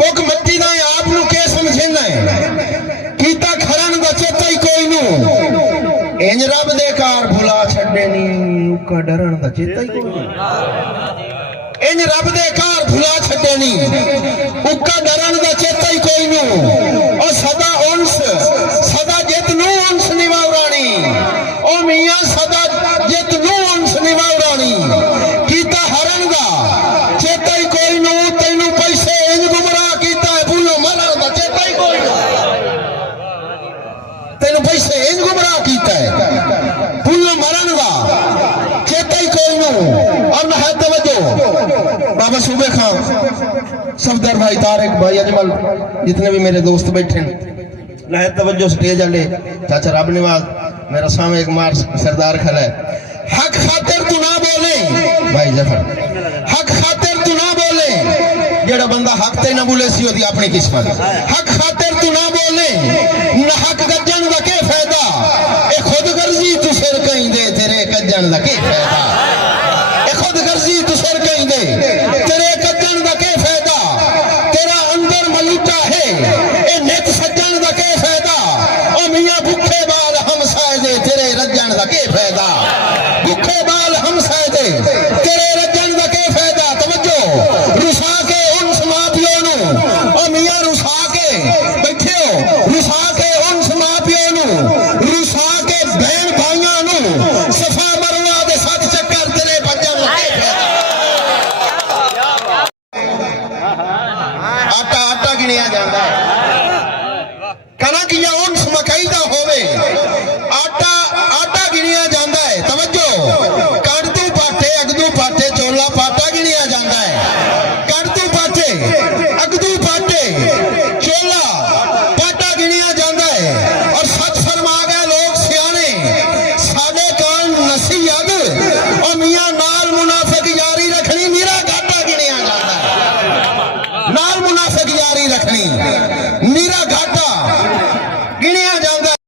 book मट्टी ना आप नु के समझेना है कीता खरन दा चेता ही कोई नु इंज रब दे कार भुला छड्डे नी उका डरन दा चेता ही कोई इंज रब दे कार भुला छड्डे नी उका डरन दा चेता ही कोई नु और सदा उनस सदा जित नु उनस निवावरानी ओ मियां सदा जित नु उनस निवावरानी कीता हरन दा चेता ही कोई नु तैनू पैसे इंज गुमराह कीता है भूलो मरण दा चेता ही कोई तैनू पैसे इंज गुमराह कीता है भूलो मरण दा चेता ही कोई नु और है तवज्जो बाबा सूबे खान सफदर भाई तारिक भाई अजमल जितने भी मेरे दोस्त बैठे हैं तवज्जो स्टेज वाले चाचा रब निवाज मेरा सामने एक मार सरदार खड़ा है हक खातिर तू ना बोले भाई जफर हक खातिर तू ना बोले जेड़ा बंदा हक ते ना बोले सी ओदी अपनी किस्मत हक खातिर तू ना बोले ना हक गज्जन दा के फायदा ए खुद गर्जी तू सिर कहीं दे तेरे गज्जन दा के फायदा ए खुद गर्जी तू सिर कहीं दे तेरे गज्जन दा के फायदा तेरा अंदर मलूटा है ए नित सज्जन दा के फायदा ओ मियां भूखे बाल हम साए दे तेरे रज्जन दा के फायदा भूखे बाल हम साए दे तेरे रज्जन दा के फायदा तवज्जो रुसा के उन मां पियो नु ओ मियां रुसा के बैठे हो रुसा के उन मां पियो नु रुसा के बहन भाइयां नु सफा मरवा दे साथ चक्कर तेरे भज्जन दा के फायदा आटा आटा गिनिया जाता है कनक या उन मकई दा होवे आटा आटा गिनिया जाता है तवज्जो कड़तू पाटे अगदू पाटे चोला पाटा गिनिया जाता है कड़तू पाटे अगदू पाटे चोला पाटा गिनिया जाता है और सच फरमा गए लोग सियाने साडे कान नसीहत और मियां नाल मुनाफिक यारी रखनी मेरा घाटा गिनिया जाता है नाल मुनाफिक यारी रखनी मेरा घाटा